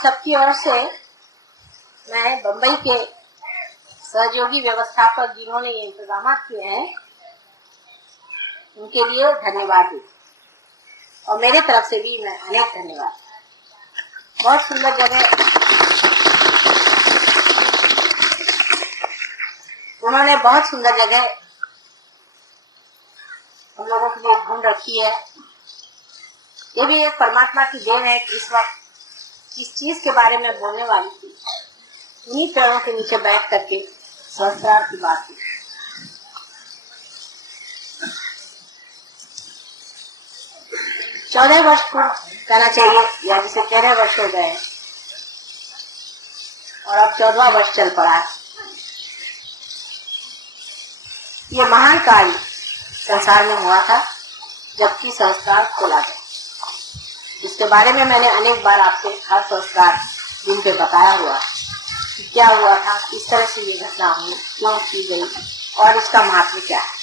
आप सबकी ओर से मैं बंबई के सहयोगी व्यवस्थापक जिन्होंने ये इंतजाम किए हैं उनके लिए धन्यवाद देती और मेरे तरफ से भी मैं अनेक धन्यवाद। बहुत सुंदर जगह उन्होंने बहुत सुंदर जगह हम लोगों के लिए ढूंढ रखी है। ये भी एक परमात्मा की देन है कि इस वक्त जिस चीज के बारे में बोलने वाली थी उन्हीं पेड़ों के नीचे बैठ करके सहस्त्रार की बात की। चौदह वर्ष को कहना चाहिए या जिसे 13 वर्ष हो गए और अब 14वां वर्ष चल पड़ा है। ये महान कार्य संसार में हुआ था जबकि सहस्त्रार खोला गया। इसके बारे में मैंने अनेक बार आपसे हर सहस्त्रार दिन पे बताया हुआ कि क्या हुआ था, किस तरह से ये घटना हुई, क्यों की गई और इसका महत्व क्या है।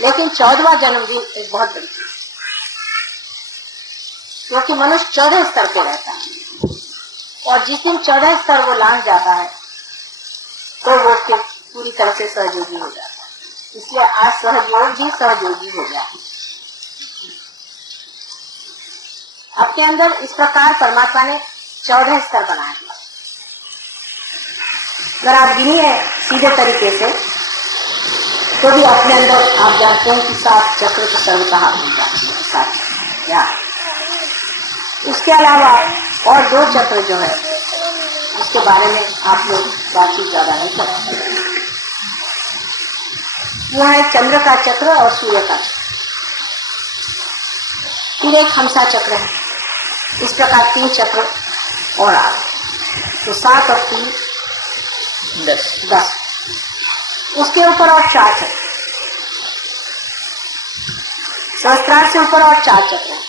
लेकिन 14वां जन्मदिन एक बहुत बड़ी चीज, क्योंकि मनुष्य 14 स्तर पे रहता है और जिस दिन 14 स्तर वो लांघ जाता है तो वो फिर पूरी तरह से सहयोगी हो जाता है। इसलिए आज सहयोग भी सहयोगी हो गया। आपके अंदर इस प्रकार परमात्मा ने 14 स्तर बनाए। अगर आप गिनिए सीधे तरीके से तो भी अपने अंदर आप जानते हैं कि 7 चक्र के सर्व कहा जाता है। उसके अलावा और 2 चक्र जो है उसके बारे में आप लोग बातचीत ज्यादा नहीं करते। वो है चंद्र का चक्र और सूर्य का चक्र। फिर एक हंसा चक्र है। इस प्रकार 3 चक्र और आ गए तो 7 और 3 10। उसके ऊपर और 4 चक्र, सहस्त्रार से ऊपर और 4 चक्र हैं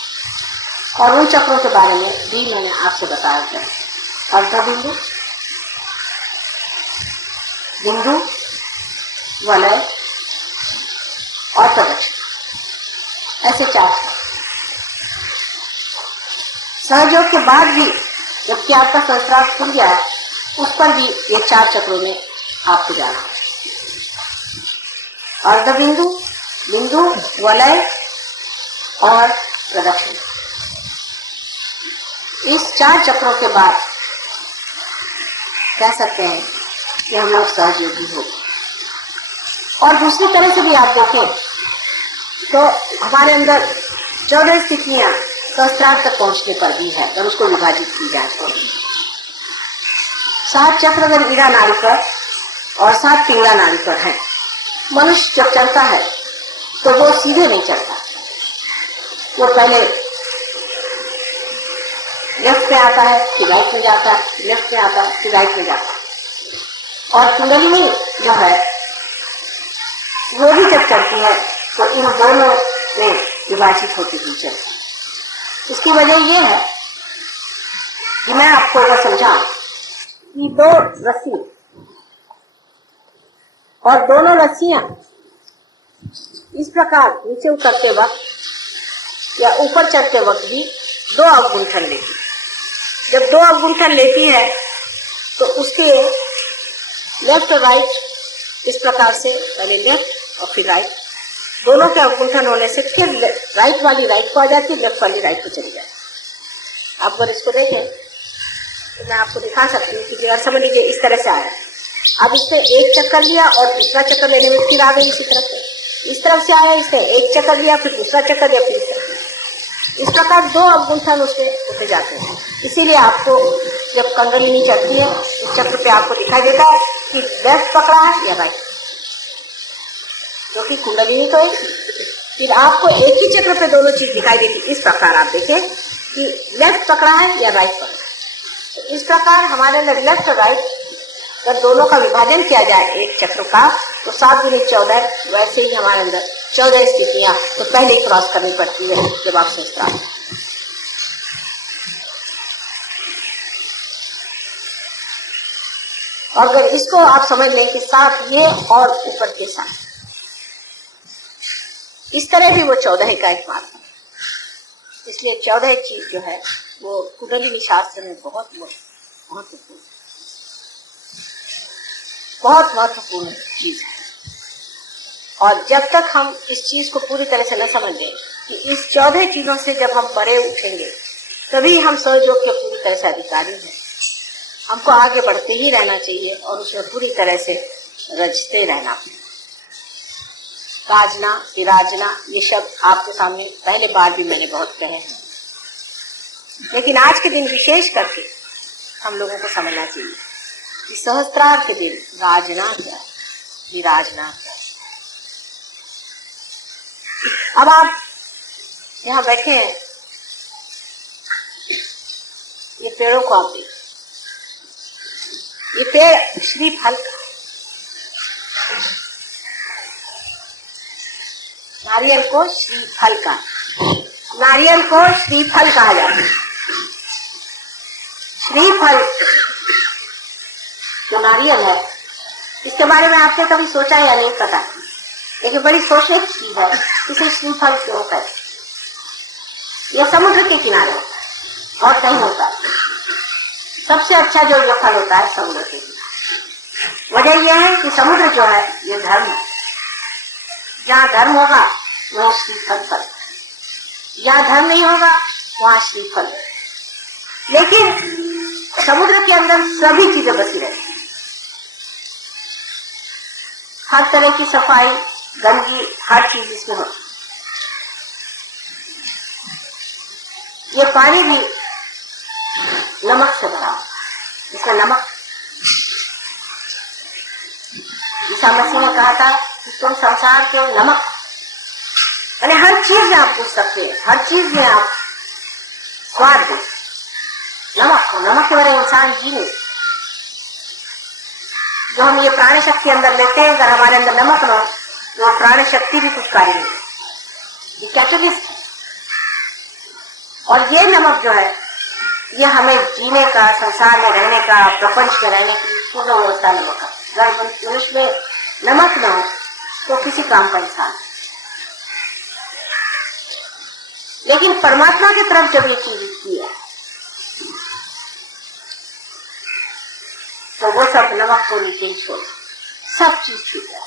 और उन चक्रों के बारे में भी मैंने आपसे बताया था। अर्धबिंदु, बिंदु, वलय और प्रदक्षिण, ऐसे 4 चक्र। सहयोग के बाद भी जबकि आपका सहस्त्रार खुल गया है उस पर भी ये 4 चक्रों में आपको जाना है। अर्धबिंदु, बिंदु, वलय और प्रदक्षिण। इस 4 चक्रों के बाद कह सकते हैं कि हम लोग सहयोगी हो। और दूसरी तरह से भी आप देखें तो हमारे अंदर 14 स्थितियां सहस्त्रार तक पहुंचने पर भी है अगर उसको विभाजित की जाए तो। 7 चक्र अगर ईड़ा नाड़ी पर और 7 पिंगला नाड़ी पर है। मनुष्य जब चलता है तो वो सीधे नहीं चलता, वो पहले लेफ्ट में आता है फिर राइट में जाता है, लेफ्ट में आता है फिर राइट में जाता है। और कुंडलिनी जो है वो भी जब चलती है तो इन दोनों में विभाजित होती हुई चलती है। इसकी वजह ये है कि मैं आपको अगर समझा कि 2 रस्सी और दोनों रस्सियां इस प्रकार नीचे उतरते वक्त या ऊपर चढ़ते वक्त भी 2 अवगुंठन लेती। जब 2 अवगुंठन लेती है तो उसके लेफ्ट और राइट इस प्रकार से पहले लेफ्ट और फिर राइट, दोनों के अवगुंठन होने से फिर राइट वाली राइट को आ जाती है, लेफ्ट वाली राइट को चली जाती है। आप अगर इसको देखें तो मैं आपको दिखा सकती हूँ कि अगर समझ लीजिए इस तरह से आया, अब इसने एक चक्कर लिया और दूसरा चक्कर लेने में फिर आ गई इसी तरफ से। इस तरफ से आया, इसने एक चक्कर लिया फिर दूसरा चक्कर लिया फिर इस तरफ। इस प्रकार 2 अवगुंठन उसमें होते जाते हैं। इसीलिए आपको जब कुंडलिनी चढ़ती है इस चक्र पे आपको दिखाई देता है कि लेफ्ट पकड़ा है या राइट, क्योंकि कुंडलिनी तो एक। फिर आपको एक ही चक्र पे दोनों चीज दिखाई देती। इस प्रकार आप देखें कि लेफ्ट पकड़ा है या राइट पकड़ा है। तो इस प्रकार हमारे अंदर लेफ्ट और राइट अगर दोनों का विभाजन किया जाए एक चक्र का तो 7 गुने 14, वैसे ही हमारे अंदर 14 स्थितियां तो पहले ही क्रॉस करनी पड़ती है जब आप सहस्त्रार। और अगर इसको आप समझ लें कि 7 ये और ऊपर के 7 इस तरह भी वो 14 का एक मार्ग है। इसलिए 14 चीज जो है वो कुंडलिनी शास्त्र में बहुत महत्वपूर्ण चीज है। और जब तक हम इस चीज को पूरी तरह से न समझ गए कि इस 14 चीजों से जब हम परे उठेंगे तभी हम सहयोग के पूरी तरह से अधिकारी हैं। हमको आगे बढ़ते ही रहना चाहिए और उसमें पूरी तरह से रचते रहना। काजना, विराजना, ये शब्द आपके सामने पहले बार भी मैंने बहुत कहे हैं, लेकिन आज के दिन विशेष करके हम लोगों को समझना चाहिए कि सहस्त्रार के दिन राजना क्या है, विराजना क्या है। अब आप यहाँ बैठे हैं, ये पेड़ों को आप देखिए, ये पेड़ श्रीफल का, नारियल को श्रीफल का, नारियल को श्रीफल कहा जाता है। श्रीफल जो नारियल है, इसके बारे में आपने कभी सोचा या नहीं पता, लेकिन बड़ी सोचने की चीज है, इसे श्रीफल क्यों कहते। यह समुद्र के किनारे होता है और कहीं होता है। सबसे अच्छा जो ये फल होता है समुद्र के किनारे। वजह यह है कि समुद्र जो है ये धर्म है। जहाँ धर्म होगा वहाँ श्रीफल फल, जहाँ धर्म नहीं होगा वहाँ श्रीफल। लेकिन समुद्र के अंदर सभी चीजें बसी रहती, हर तरह की सफाई, गंदगी, हर चीज इसमें होती। ये पानी भी नमक से बना, इसमें नमक। ईसा मसीह ने कहा था कि तुम संसार के नमक, यानी हर चीज में आप पूछ सकते हैं, हर चीज में आप स्वाद दो। नमक को, नमक के बगैर इंसान जी नहीं। जो हम ये प्राण शक्ति अंदर लेते हैं, अगर हमारे अंदर नमक न हो तो प्राण शक्ति भी कुछ कार्य नहीं, ये कैटलिस्ट। और ये नमक जो है ये हमें जीने का, संसार में रहने का, प्रपंच में रहने की पूर्ण व्यवस्था नमक है। अगर मनुष्य में नमक न हो तो किसी काम का इंसान। लेकिन परमात्मा की तरफ जब ये चीज की है तो वो सब नमक को नीचे ही छोड़, सब चीज छूट जाए।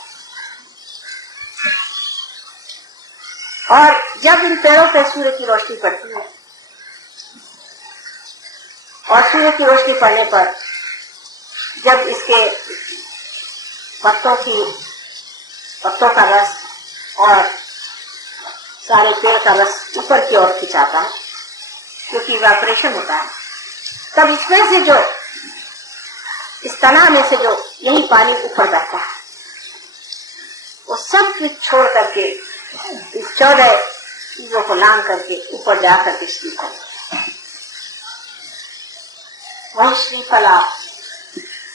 और जब इन पेड़ों पर सूर्य की रोशनी पड़ती है और सूर्य की रोशनी पड़ने पर जब इसके पत्तों का रस और सारे पेड़ का रस ऊपर की ओर खिंचाता है, क्योंकि इवेपोरेशन होता है, तब इसमें से जो, इस तना में से जो यही पानी ऊपर बहता है, वो सब कुछ छोड़ करके इस 14 चीजों को लांग करके ऊपर जा करके श्रीफल, वही श्रीफल आप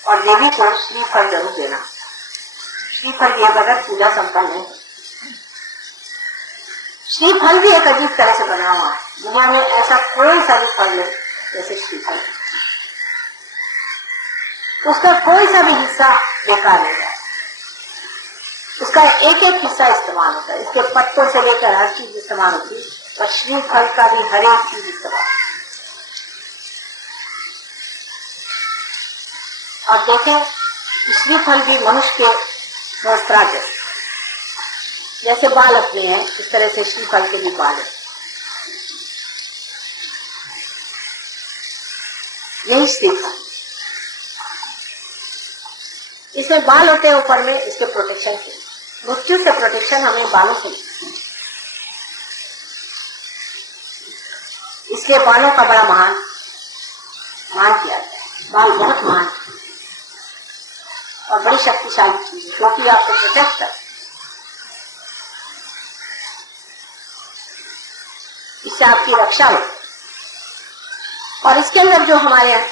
और देवी को श्रीफल जरूर देना। श्रीफल के बगैर पूजा संपन्न है। श्रीफल भी एक अजीब तरह से बना हुआ है, दुनिया में ऐसा कोई सा भी फल नहीं जैसे श्रीफल। उसका कोई सा भी हिस्सा बेकार नहीं है, उसका एक एक हिस्सा इस्तेमाल होता है। इसके पत्तों से लेकर हर चीज इस्तेमाल होती है, और श्रीफल का भी हर एक चीज इस्तेमाल। और देखें, श्रीफल भी मनुष्य के सहस्त्रार जैसे बाल अपने हैं, इस तरह से श्रीफल के भी बाल है। यही श्रीफल, इसमें बाल होते हैं ऊपर में, इसके प्रोटेक्शन के, मृत्यु से प्रोटेक्शन हमें बालों से। इसलिए बालों का बड़ा मान किया जाता है। बाल बहुत महान और बड़ी शक्तिशाली चीज है, क्योंकि आपको प्रोटेक्ट कर, इससे आपकी रक्षा हो। और इसके अंदर जो हमारे यहाँ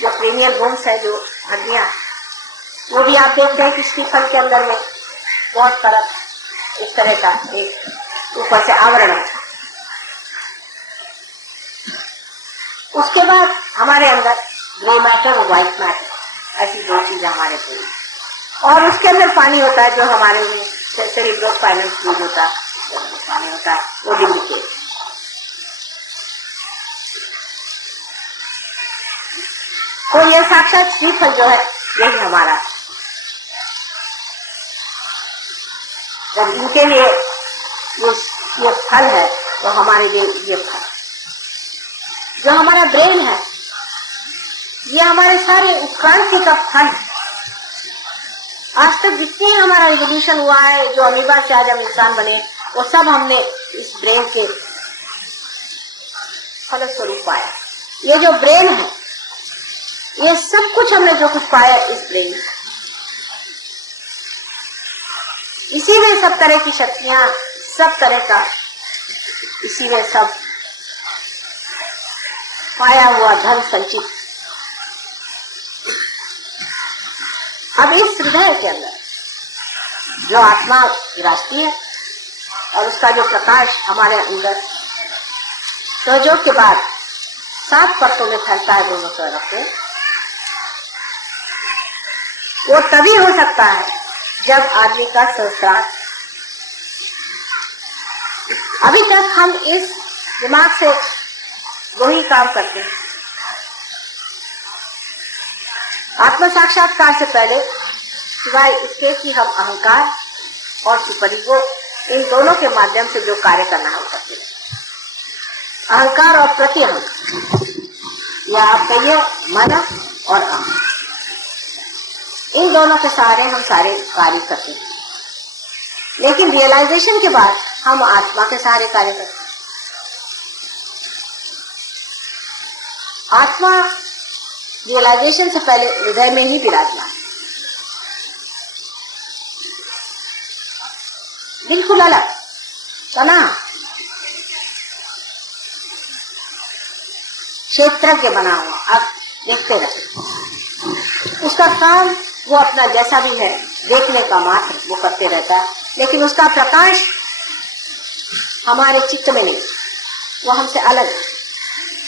जो क्रेनियल बोन्स है, जो हड्डियां, वो भी आप देखते हैं कि श्रीफल के अंदर में बहुत तरह, इस तरह का एक ऊपर से आवरण है। उसके बाद हमारे अंदर ग्रे मैटर और व्हाइट मैटर, ऐसी दो चीजें हमारे को, और उसके अंदर पानी होता है जो हमारे में सेरिब्रोस्पाइनल फ्लूइड होता है वो लिम्बिक। तो यह साक्षात श्रीफल जो है यही हमारा, जब इनके लिए ये फल है तो हमारे लिए ये फल। जो हमारा ब्रेन है ये हमारे सारे उत्क्रांति का फल। आज तक जितनी हमारा इवोल्यूशन हुआ है, जो अमीबा से आज हम इंसान बने, वो सब हमने इस ब्रेन के फलस्वरूप पाया। ये जो ब्रेन है, ये सब कुछ हमने जो कुछ पाया इस ब्रेन, इसी में सब तरह की शक्तियां, सब तरह का इसी में सब पाया हुआ धन संचित। अब इस हृदय के अंदर जो आत्मा विराजती है और उसका जो प्रकाश हमारे अंदर सहयोग के बाद 7 परतों में फैलता है दोनों तरफ से, वो तभी हो सकता है जब आदमी का संस्कार। अभी तक हम इस दिमाग से वही काम करते हैं। आत्म साक्षात्कार से पहले सिवाय इसके कि हम अहंकार और सुपर ईगो इन दोनों के माध्यम से जो कार्य करना हम करते हैं, अहंकार और प्रति अहंकार, या आप कहिए मन और अहम, इन दोनों के सहारे हम सारे कार्य करते हैं। लेकिन रियलाइजेशन के बाद हम आत्मा के सहारे कार्य करते हैं। आत्मा रियलाइजेशन से पहले हृदय में ही विराजमान, बिल्कुल अलग तना क्षेत्रज्ञ बना हुआ। आप देखते रहे, उसका काम वो अपना जैसा भी है देखने का मात्र वो करते रहता है, लेकिन उसका प्रकाश हमारे चित्त में नहीं, वो हमसे अलग,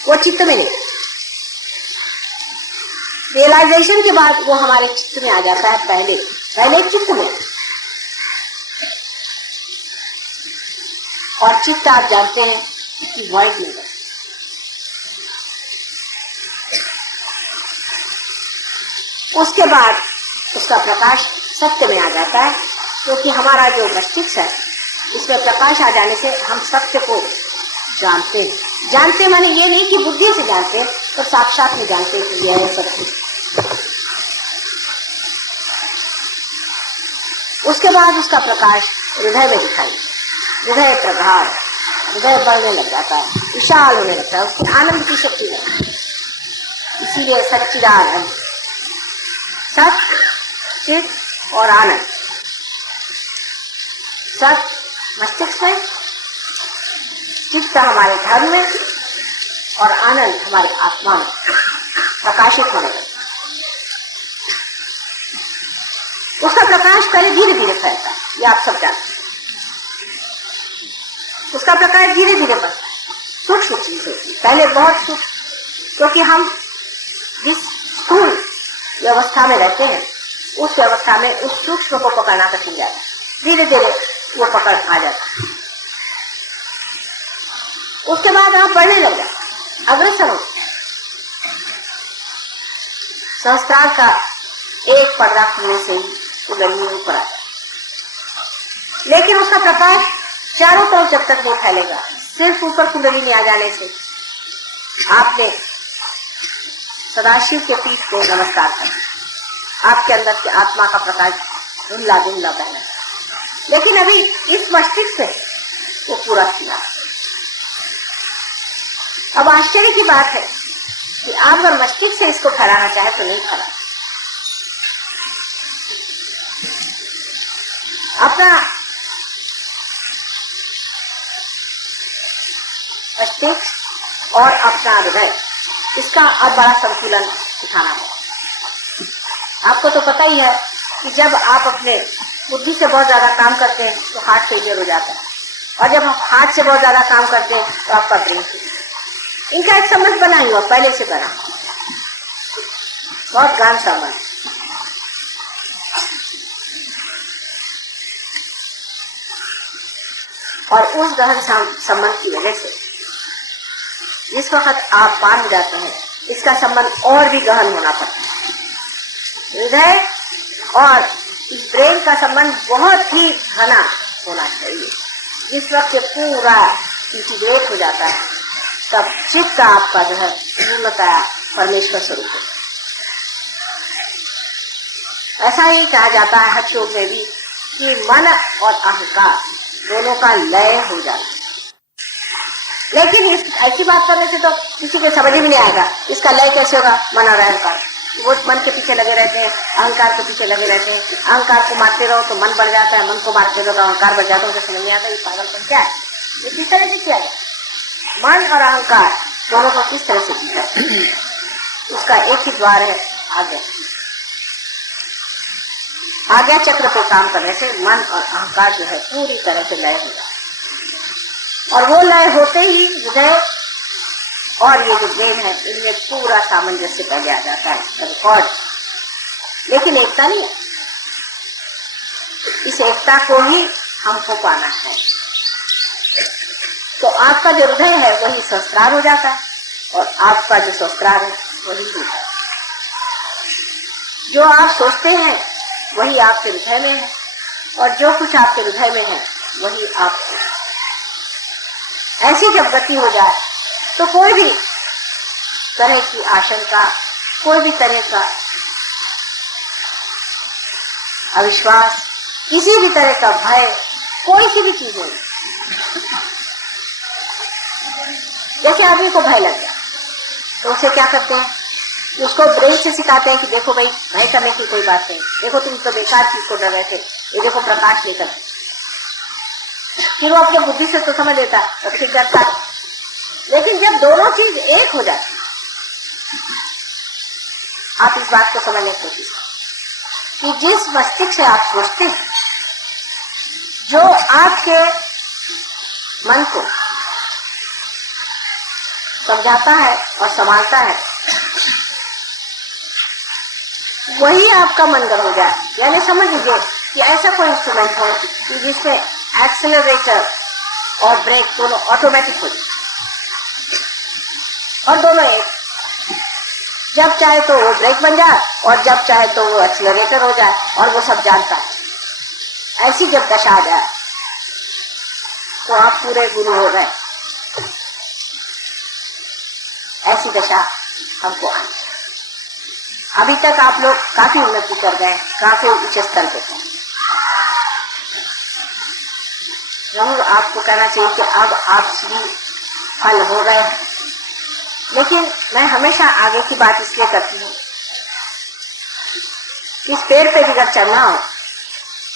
वो चित्त में नहीं। रियलाइजेशन के बाद वो हमारे चित्त में आ जाता है, पहले चित्त में। और चित्त आप जानते हैं कि वॉइड में है। उसके बाद उसका प्रकाश सत्य में आ जाता है, क्योंकि हमारा जो मस्तिष्क है इसमें प्रकाश आ जाने से हम सत्य को जानते हैं। जानते माने ये नहीं कि बुद्धि से जानते हैं, तो साक्षात में जानते हैं कि यह है सत्य। उसके बाद उसका प्रकाश हृदय में दिखाई, हृदय प्रगाढ़, हृदय बढ़ने लग जाता है, विशाल होने लगता है, उसकी आनंद की शक्ति है। इसीलिए सच्चिदानंद, सत्य, चित और आनंद। सत्य मस्तिष्क में, चित्त हमारे धर्म में और आनंद हमारे आत्मा में प्रकाशित होने लगे। उसका प्रकाश पहले धीरे धीरे फैलता है, ये आप सब जानते हैं। उसका प्रकाश धीरे धीरे बढ़ता है, सूक्ष्म चीज होती है, पहले बहुत सूक्ष्म, क्योंकि हम जिस स्थूल व्यवस्था में रहते हैं उस व्यवस्था में उस सूक्ष्म को पकड़ना कठिन जाता है। धीरे धीरे वो पकड़ आ जाता है। उसके बाद आप बढ़ने लग जाते, अग्रसर हो। सहस्त्रार का एक पर्दा खुलने से ही कुंडली ऊपर आ जाए, लेकिन उसका प्रकाश चारों तरफ जब तक नहीं फैलेगा, सिर्फ ऊपर कुंडली में आ जाने से आपने सदाशिव के पीठ को नमस्कार कर, आपके अंदर के आत्मा का प्रकाश धुंधला धुंधला बहना। लेकिन अभी इस मस्तिष्क से वो पूरा किया। अब आश्चर्य की बात है कि आप अगर मस्तिष्क से इसको फैलाना चाहे तो नहीं फैला। अपना मस्तिष्क और अपना हृदय, इसका अब बड़ा संतुलन दिखाना है। आपको तो पता ही है कि जब आप अपने बुद्धि से बहुत ज्यादा काम करते हैं तो हार्ट फेलियर हो जाता है, और जब आप हार्ट से बहुत ज्यादा काम करते हैं तो आपका ब्रेन फेलियर। इनका एक संबंध बना हुआ, पहले से बना, बहुत गहन संबंध। और उस गहन संबंध की वजह से जिस वक्त आप बांध जाते हैं, इसका संबंध और भी गहन होना पड़ता है। हृदय और इस ब्रेन का संबंध बहुत ही घना होना चाहिए। जिस वक्त ये पूरा इंटीग्रेट हो जाता है, तब चित्त आपका जो है पूर्णतया परमेश्वर स्वरूप है। ऐसा ही कहा जाता है हठ योग में भी कि मन और अहंकार दोनों का लय हो जाता है। लेकिन इस ऐसी बात करने से तो किसी के समझ ही नहीं आएगा इसका लय कैसे होगा। मन और अहंकार, वो मन के पीछे लगे रहते हैं, अहंकार के पीछे लगे रहते हैं। अहंकार को मारते रहो तो मन बढ़ जाता है, मन को मारते रहो तो अहंकार बढ़ जाता है। उसे समझ नहीं आता ये पागलपन क्या है, ये किस तरह से किया जाए। मन और अहंकार दोनों को किस तरह से जीता है, उसका एक ही द्वार है, आज्ञा। आज्ञा चक्र पे काम करने से मन और अहंकार जो है पूरी तरह से लय हो जाता है। और वो लय होते ही हृदय और ये जो ब्रेन है इनमें पूरा सामंजस्य पहले आ जाता है, रिकॉर्ड। लेकिन एकता नहीं है, इस एकता को ही हमको पाना है। तो आपका जो हृदय है वही शस्त्रार हो जाता है और आपका जो शस्त्रार है वही हृदय। जो आप सोचते हैं वही आपके हृदय में है और जो कुछ आपके हृदय में है वही आप। ऐसी जब गति हो जाए तो कोई भी तरह की आशंका, कोई भी तरह का अविश्वास, किसी भी तरह का भय, कोई सी भी चीज नहीं। जैसे आदमी को भय लग गया तो उसे क्या करते हैं, उसको ब्रेन से सिखाते हैं कि देखो भाई भय करने की कोई बात नहीं, देखो तुम तो बेकार चीज को डर रहे थे, ये देखो प्रकाश लेकर। फिर वो अपने बुद्धि से तो समझ लेता है, फिर डरता है। लेकिन जब दोनों चीज एक हो जाती, आप इस बात को समझने की कोशिश कि जिस मस्तिष्क से आप सोचते हैं, जो आपके मन को समझाता है और संभालता है, वही आपका मनगढ़ हो जाए। यानी समझ लीजिए कि ऐसा कोई इंस्ट्रूमेंट हो कि जिसमें एक्सेलरेटर और ब्रेक दोनों ऑटोमेटिक हो जाए और दोनों एक, जब चाहे तो वो ब्रेक बन जाए और जब चाहे तो वो एक्सेलरेटर हो जाए और वो सब जानता है। ऐसी जब दशा आ जाए तो आप पूरे गुरु हो गए। ऐसी दशा हमको आनी चाहिए। अभी तक आप लोग काफी उन्नति कर गए, काफी ऊंचे स्तर पे हैं। जरूर आपको कहना चाहिए कि अब आप श्री फल हो गए। लेकिन मैं हमेशा आगे की बात इसलिए करती हूँ, इस पेड़ पे भी अगर चढ़ना हो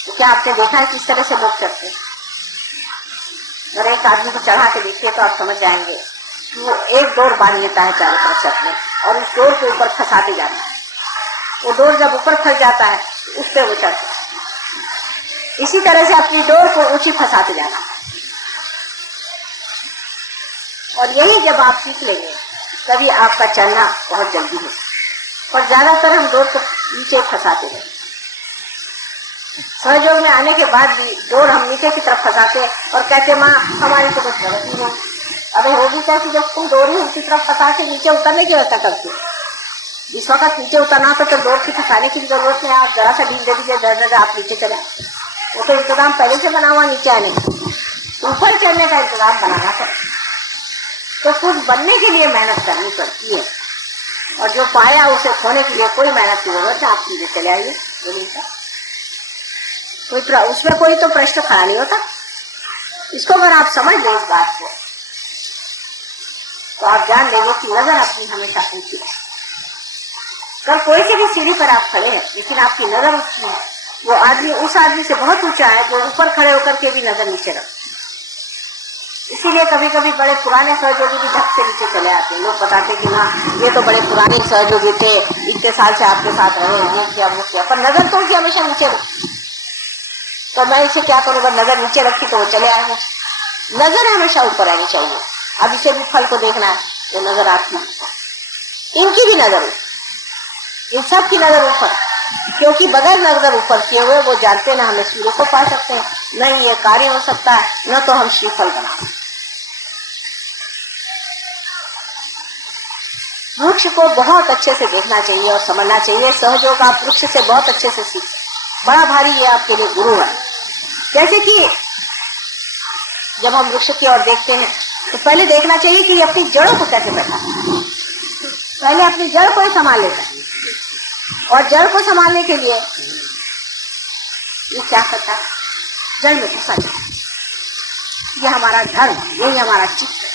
तो क्या आपने देखा है किस तरह से लोग चढ़ते हैं? अगर एक आदमी को चढ़ा के देखिए तो आप समझ जाएंगे कि वो एक डोर बांध लेता है चारों तरफ चढ़ने और उस डोर के ऊपर फंसाते जाता है। वो डोर जब ऊपर फंस जाता है उस पर वो चढ़ता है। इसी तरह से अपनी डोर को ऊंची फंसाते जाना। और यही जब आप सीख लेंगे तभी आपका चलना बहुत जल्दी हो। और ज्यादातर हम डोर को नीचे फंसाते हैं। सहयोग में आने के बाद भी डोर हम नीचे की तरफ फंसाते हैं और कहते माँ हमारी तो कुछ प्रगति नहीं। अबे होगी क्या कि जब तुम डोर ही उनकी तरफ फंसा के नीचे उतरने की व्यवस्था करती हो। इस वक्त नीचे उतरना तो डोर की फंसाने की जरूरत नहीं। आप जरा सा ढील दे दीजिए, दर आप नीचे चले। वो तो इंतजाम पहले से बना हुआ नीचे आने, ऊपर चढ़ने का इंतजाम बनाना पड़ता। तो कुछ बनने के लिए मेहनत करनी पड़ती है और जो पाया उसे खोने के लिए कोई मेहनत की जरूरत है। आप सीधे चले आइए, उसमें कोई तो प्रश्न खड़ा नहीं होता। इसको अगर आप समझ लें इस बात को तो आप जान लेंगे कि नजर अपनी हमेशा ऊंची है। अगर कोई सी भी सीढ़ी पर आप खड़े हैं लेकिन आपकी नजर ऊंची है, वो आदमी उस आदमी से बहुत ऊंचा है जो ऊपर खड़े होकर के भी नजर नीचे रखता। इसीलिए कभी कभी बड़े पुराने सहयोगी भी धक से नीचे चले आते हैं। लोग बताते कि ना ये तो बड़े पुराने सहयोगी थे, इतने साल से आपके साथ रहे, ये किया वो किया, पर नजर तो उनकी हमेशा नीचे रखी। तो मैं इसे क्या करूँ, अगर नजर नीचे रखी तो वो चले आएंगे। नजर हमेशा ऊपर आनी चाहिए। अब इसे भी फल को देखना है तो नजर आपकी, इनकी भी नजर, इन सब की नजर ऊपर। क्योंकि बगैर नजर ऊपर किए हुए वो जानते ना हमें सूर्य को पा सकते हैं, न ये कार्य हो सकता है, न तो हम श्रीफल बना। वृक्ष को बहुत अच्छे से देखना चाहिए और समझना चाहिए। सहयोग आप वृक्ष से बहुत अच्छे से सीख, बड़ा भारी ये आपके लिए गुरु है। जैसे कि जब हम वृक्ष की ओर देखते हैं तो पहले देखना चाहिए कि ये अपनी जड़ों को कैसे बैठा, पहले अपनी जड़ को ही संभाल लेता है। और जड़ को संभालने के लिए ये क्या करता है, जड़ में घुसा जाता है। ये हमारा धर्म, यही हमारा चित्त है,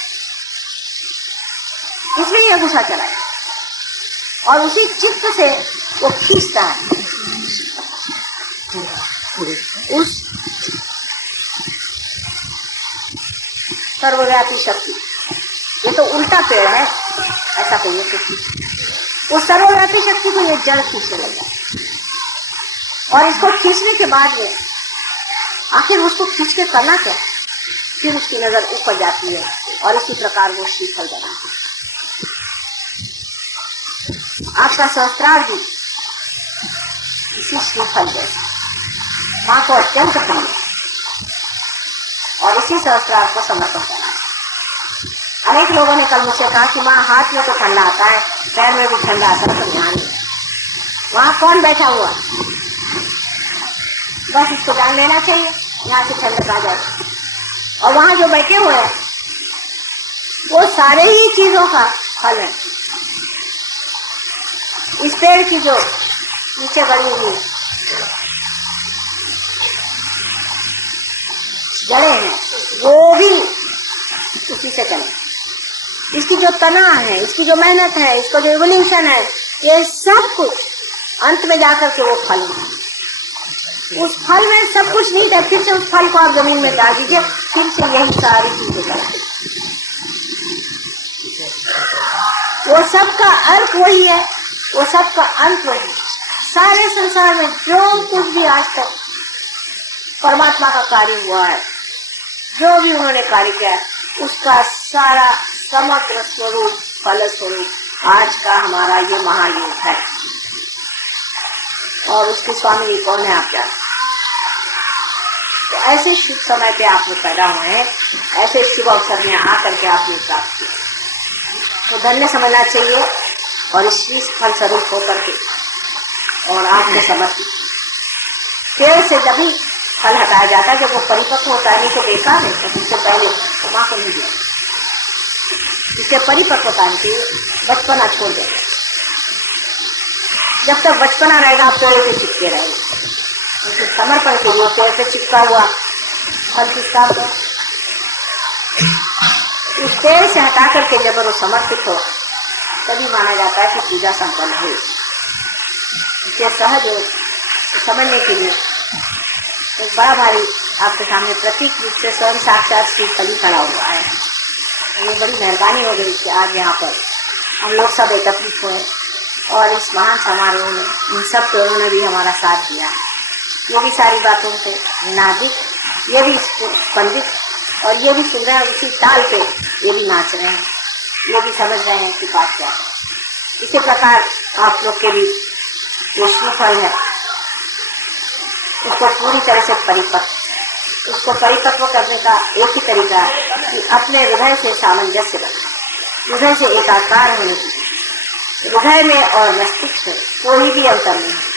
इसमें यह घुसा चला है और उसी चित्त से वो खींचता है उस सर्वव्यापी शक्ति। ये तो उल्टा पेड़ है, ऐसा कहिए तो उस सर्वव्यापी शक्ति को ये जड़ खींचने लगा और इसको खींचने के बाद में आखिर उसको खींच के करना क्या, फिर उसकी नजर ऊपर जाती है और इसी प्रकार वो श्रीफल बना। आपका सहस्त्रार भी इसी श्रीफल जैसा माँ को अत्यंत प्रिय और इसी सहस्त्रार को समर्पण करना। अनेक लोगों ने कल मुझसे कहा कि माँ हाथ में तो ठंडा आता है, पैर में भी ठंडा आता है, तो ध्यान नहीं। वहां कौन बैठा हुआ, बस इसको जान लेना चाहिए, यहाँ से ठंडक आ जाए। और वहां जो बैठे हुए हैं वो सारे ही चीजों का फल है। इस पेड़ की जो नीचे गड़ी हुई जड़ें हैं वो भी उसी से चले। इसकी जो तना है, इसकी जो मेहनत है, इसका जो इवोल्यूशन है, ये सब कुछ अंत में जाकर के वो फल है। उस फल में सब कुछ नहीं है, फिर से उस फल को आप जमीन में डाल दीजिए, फिर से यही सारी चीजें डाल। वो सब का अर्थ वही है, वो सब का अंत वही। सारे संसार में जो कुछ भी आज तक परमात्मा का कार्य हुआ है, जो भी उन्होंने कार्य किया है, उसका सारा समग्र स्वरूप फल स्वरूप आज का हमारा ये महायोग है। और उसके स्वामी कौन है आप जानते। तो ऐसे शुभ समय पे आप लोग पैदा हुए हैं, ऐसे शुभ अवसर में आकर के आपने प्राप्त किया, तो धन्य समझना चाहिए और इस फल स्वरूप होकर के और आपको समर्पित। पेड़ से जब भी फल हटाया जाता है जब वो परिपक्व होता है, नहीं तो बेकार है। तो उससे पहले तो माँ को नहीं दिया, इसके परिपक्वता के बचपना छोड़ दें। जब तक बचपना रहेगा आप पेड़ पे चिपके रहेंगे। समर्पण के लिए पेड़ पे चिपका हुआ फल किसका होगा, इस पेड़ से हटा करके जब वो समर्पित हो तभी माना जाता है कि पूजा संपन्न हुई। इसे सहज समझने के लिए एक बड़ा भारी आपके सामने प्रतीक रूप से स्वयं साक्षात श्री फली खड़ा हुआ है। ये बड़ी मेहरबानी हो गई कि आज यहाँ पर हम लोग सब एकत्रित हुए और इस महान समारोह में इन सब पेड़ों ने भी हमारा साथ दिया। ये भी सारी बातों से नादिक, ये भी स्पंदित और ये भी सुन रहे हैं, उसी ताल पे ये भी नाच रहे हैं, ये भी समझ रहे हैं कि बात क्या है। इसी प्रकार आप लोग के भी जो श्रीफल है उसको पूरी तरह से उसको परिपक्व करने का एक ही तरीका है कि अपने हृदय से सामंजस्य रखना, हृदय से एकाकार होने की। हृदय में और मस्तिष्क में कोई भी अंतर नहीं है।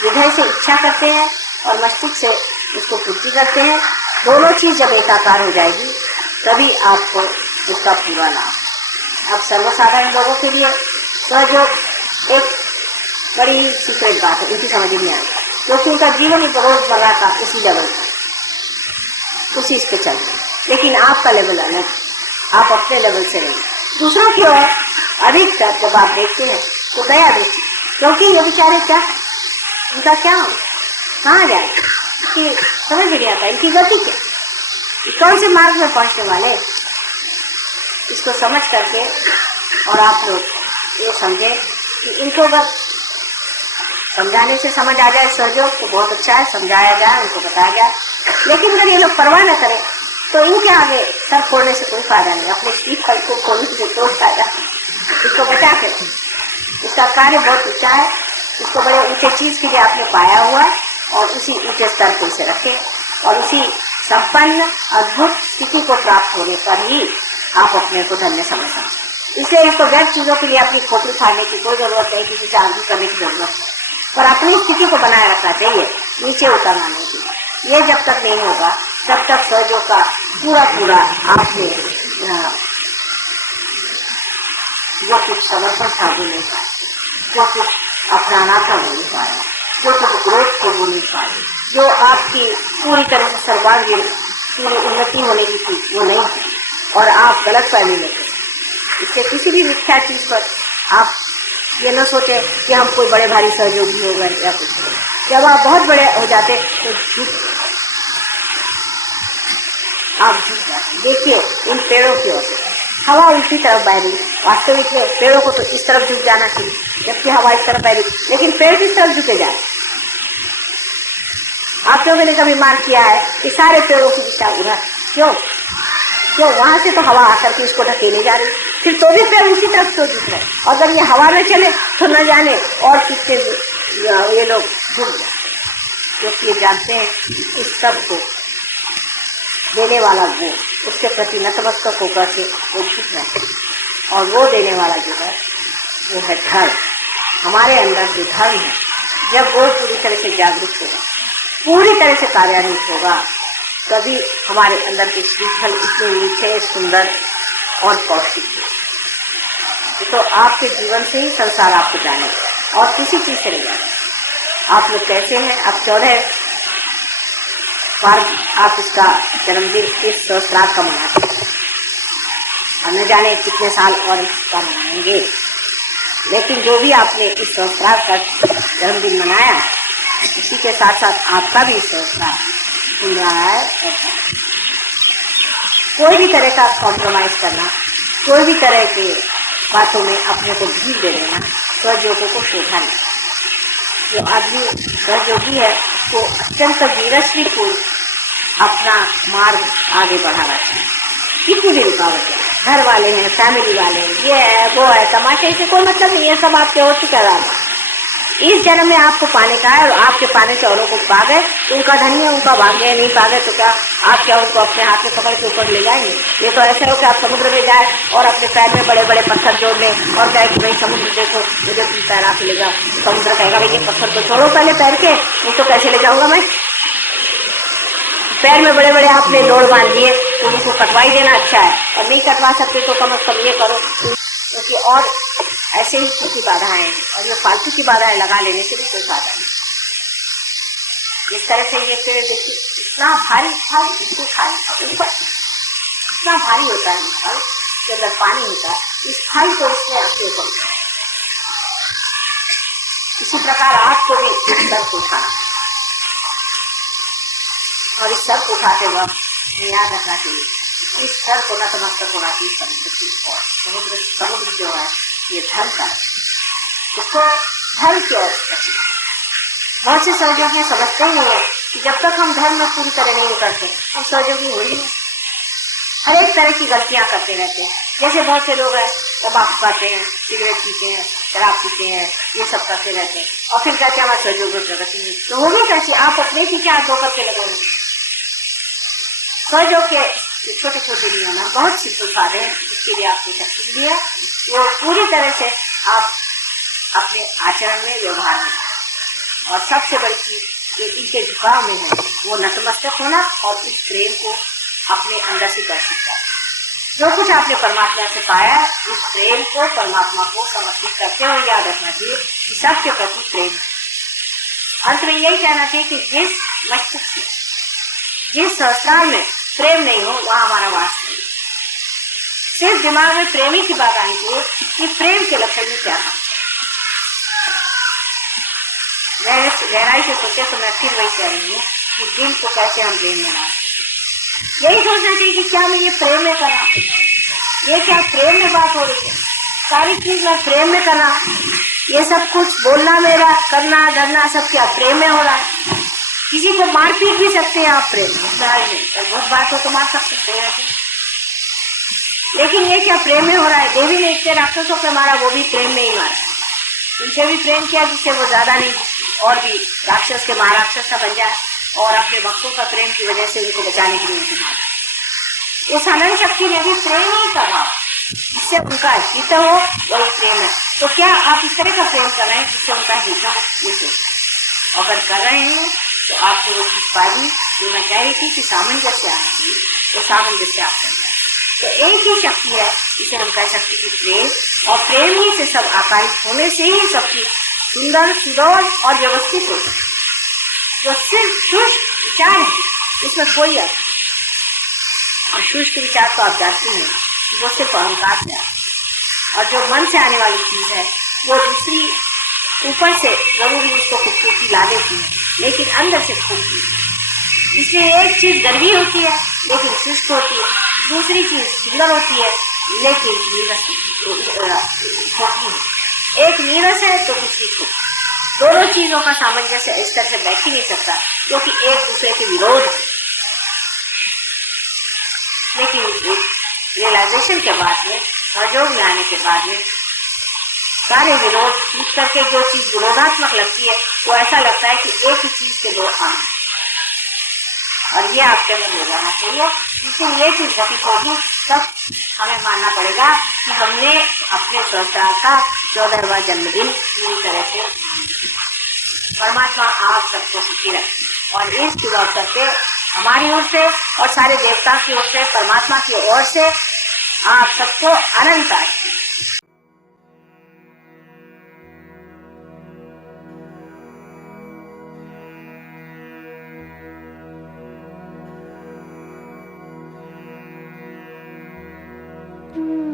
हृदय से इच्छा करते हैं और मस्तिष्क से उसको पूर्ति करते हैं। दोनों चीज जब एकाकार हो जाएगी तभी आपको उसका पूरा लाभ। अब सर्वसाधारण लोगों के लिए सहयोग एक बड़ी सीक्रेट बात है, उनकी समझ नहीं आएगी, क्योंकि उनका जीवन ही रोजमर्रा का उसी लेवल का, उसी इस पे चल रहे। लेकिन आपका लेवल अलग, आप अपने लेवल से रहिए। दूसरों की ओर अधिकतर जब आप देखते हैं तो दया देखिए, क्योंकि ये बेचारे क्या, इनका क्या हो, कहाँ जाए, कि समझ नहीं आता इनकी गति क्या, कौन से मार्ग में पहुंचने वाले। इसको समझ करके और आप लोग ये समझे कि इनको बस समझाने से समझ आ जाए सहयोग तो बहुत अच्छा है, समझाया जाए, उनको बताया जाए। लेकिन अगर ये लोग परवाह न करें तो इनके आगे सर फोड़ने से कोई फायदा नहीं। अपने श्रीफल को खोलने से कोई फायदा नहीं, इसको बचा के इसका कार्य बहुत ऊंचा है, इस उसको बड़े ऊंचे चीज के लिए आपने पाया हुआ है और उसी ऊंचे स्तर पर इसे रखें और उसी संपन्न अद्भुत स्थिति को प्राप्त होने पर ही आप अपने को धन्य समझ सकते। इसलिए इसको व्यर्थ चीजों के लिए अपनी खोपड़ी फाड़ने की कोई जरूरत नहीं, किसी से आर्ग्यू करने की जरूरत नहीं, पर अपनी स्थिति को बनाए रखना चाहिए, नीचे उतरना नहीं चाहिए। ये जब तक नहीं होगा तब तक सहयोग का पूरा पूरा आपने जो कुछ समर्पण था वो नहीं पाए, जो कुछ अपनाना था वो नहीं पाया, जो कुछ ग्रोथ थे वो नहीं पाए, जो आपकी पूरी तरह से सर्वांगीण पूरी उन्नति होने की थी वो नहीं थी और आप गलत फहमी में थे। इससे किसी भी मिथ्या चीज पर आप ये न सोचे कि हम कोई बड़े भारी सहयोगी हो गए या कुछ। जब आप बहुत बड़े हो जाते तो आप झुक जाते। देखिए इन पेड़ों की ओर हवा उल्टी तरफ बह रही, वास्तविक में पेड़ों को तो इस तरफ झुक जाना चाहिए जबकि हवा इस तरफ बह रही, लेकिन पेड़ किस तरफ झुके जाए। आप लोगों ने कभी मान किया है कि सारे पेड़ों की दिशा उधर, क्यों वहां से तो हवा आकर के इसको ढकेले जा रही, फिर तो भी पेड़ उसी तरफ क्यों झुक रहे। अगर ये हवा में चले तो न जाने और कितने ये लोग झुक जाए, क्योंकि ये जानते हैं इस सब को देने वाला वो उसके प्रति नतमस्तक होकर के वो झुक रहे, और वो देने वाला जो है वो है धर्म। हमारे अंदर जो धर्म है जब वो पूरी तरह से जागरूक होगा, पूरी तरह से कार्यान्वित होगा, तभी हमारे अंदर के श्रीफल इतने मीठे सुंदर और पौष्टिक है। तो आपके जीवन से ही संसार आपको जाने और किसी चीज से नहीं जाने। आप लोग कैसे हैं, आप 14 बार आप इसका जन्मदिन इस सहस्त्रार्थ का मनाते हैं और न जाने कितने साल और इसका मनाएंगे, लेकिन जो भी आपने इस सहस्त्रार्थ का जन्मदिन मनाया उसी के साथ साथ आपका भी सहस्त्रार्थ खुल रहा है। कोई भी तरह का कॉम्प्रोमाइज करना, कोई भी तरह के बातों में अपने को ढील दे देना सहयोगों को शोभा नहीं। जो आदमी सहयोगी है उसको अत्यंत वीरश्री पूर्ण अपना मार्ग आगे बढ़ाना चाहिए। कितनी भी रुकावट है, घर वाले हैं, फैमिली वाले हैं, ये है वो है, तमाशे से कोई मतलब नहीं है, सब आपके हो चुका है। इस जन्म में आपको पाने का है और आपके पाने से औरों को पा गए तो उनका धन्य, उनका भाग्य। नहीं पा गए तो क्या आप क्या उनको अपने हाथ में पकड़ के ऊपर ले जाएंगे। ये तो ऐसा हो कि आप समुद्र में जाए और अपने पैर में बड़े बड़े पत्थर जोड़ लें और कहे कि भाई समुद्र देखो मुझे तुम तैरा के ले जाओ। समुद्र कहेगा भाई ये पत्थर तो छोड़ो पहले पैर के, नहीं तो कैसे ले जाऊंगा मैं। पैर में बड़े बड़े आपने लोड़ बांध दिए तो उनको कटवाई देना अच्छा है, और नहीं कटवा सकते तो कम से कम ये करो, क्योंकि और ऐसे ही की बाधाएं हैं और ये फालतू की बाधाएं लगा लेने से भी कोई फायदा नहीं। इस तरह से ये पेड़ देखिए इतना भारी फल, इसको खाए ऊपर इतना भारी होता है फल, के अंदर पानी होता है, इस फल को इसने अपने ऊपर। इसी प्रकार आपको भी इस सर को उठाना और इस सर को उठाते वक्त याद रखना चाहिए इस सर को नतमस्तक होना चाहिए समुद्र की ओर। समुद्र जो है ये धर्म का है, उसको धर्म की ओर रखिए। बहुत से सहयोगी समझते ही नहीं है कि जब तक हम धर्म में पूरी तरह नहीं उतरते हम सहयोगी हो ही नहीं। हर एक तरह की गलतियां करते रहते हैं। जैसे बहुत से लोग हैं तंबाकू खाते हैं, सिगरेट पीते हैं, शराब पीते हैं, ये सब करते रहते हैं और फिर कहते हैं हमारे सहयोग में प्रगति नहीं। तो होगी कैसी? आप अपने पीछे हाथ धो करके लगाओगे। सहयोग के छोटे छोटे नियम है, बहुत सिंपल सारे हैं, जिसके लिए आपको शक्ति दी है वो पूरी तरह से आप अपने आचरण में, व्यवहार में, और सबसे बड़ी चीज इनके झुकाव में है वो नतमस्तक होना और इस प्रेम को अपने अंदर से दर्शित करना। जो कुछ आपने परमात्मा से पाया इस प्रेम को परमात्मा को समर्पित करते हुए याद रखना चाहिए कि सबके प्रति प्रेम है। अंत में यही कहना चाहिए कि जिस मस्तिष्क में, जिस सहस्त्रार में प्रेम नहीं हो वहां हमारा वास नहीं। सिर्फ दिमाग में प्रेमी की बात आनी चाहिए कि प्रेम के लक्षण में क्या था। गहराई से सोचे तो मैं फिर वही कह रही हूँ कि दिल को कैसे हम प्रेम में ला। यही सोचना चाहिए कि क्या मैं ये प्रेम में करना, ये क्या प्रेम में बात हो रही है, सारी चीज मैं प्रेम में करना, ये सब कुछ बोलना मेरा, करना धरना सब क्या प्रेम में हो रहा है। किसी को मार पीट भी सकते हैं आप प्रेम में, बहुत बात हो तो मार सकते हैं, लेकिन ये क्या प्रेम में हो रहा है। देवी ने इतने राक्षसों को मारा वो भी प्रेम में ही मारा। उनसे भी प्रेम किया जिससे वो ज्यादा नहीं और भी राक्षस के महाराक्षस बन जाए, और अपने भक्तों का प्रेम की वजह से उनको बचाने के लिए उनको मारा। उस अनंत शक्ति ने भी प्रेम ही कहा, जिससे उनका हित हो वही प्रेम है। तो क्या आप इस तरह का प्रेम कर रहे हैं जिससे उनका हित हो? ये सोचो। अगर कर रहे हैं तो आपको वो चीज पाली जो मैं कह रही थी कि सामंजस्य आना चाहिए, वो सामंजस्य आप करना है। तो एक ही शक्ति है जिसे हम कह सकते कि प्रेम, और प्रेम ही से सब आकारित होने से ही सब चीज सुंदर, सुडौल और व्यवस्थित हो सकती। जो सिर्फ शुष्क विचार है उसमें कोई अर्थ नहीं, और शुष्क विचार तो आप जानते हैं वो सिर्फ अहंकार से आता है। और जो मन से आने वाली चीज है वो दूसरी ऊपर से जरूरी उसको खूबसूरती ला देती है, लेकिन अंदर से खूबती है। इसलिए एक चीज गर्वी होती है लेकिन शुष्क होती है, दूसरी चीज सुंदर होती है लेकिन नीरस होती है। एक नीरस है तो दूसरी खूब। दोनों चीजों का सामंजस्य इस तरह से बैठ ही नहीं सकता क्योंकि एक दूसरे के विरोध। लेकिन रियलाइजेशन के बाद में, सहयोग में आने के बाद में सारे विरोध टूट करके जो चीज विरोधात्मक लगती है वो ऐसा लगता है कि एक ही चीज के दो अंग, और ये आपके अंदर हो जाना चाहिए। लेकिन ये चीज घटित होगी तब हमें मानना पड़ेगा कि हमने अपने स्रष्टा का 14वां जन्मदिन पूरी तरह से। परमात्मा आप सबको सुखी रखे, और इस शुभ अवसर पे हमारी ओर से और सारे देवता की ओर से, परमात्मा की ओर से आप सबको अनंत आशीर्वाद। Mm-hmm.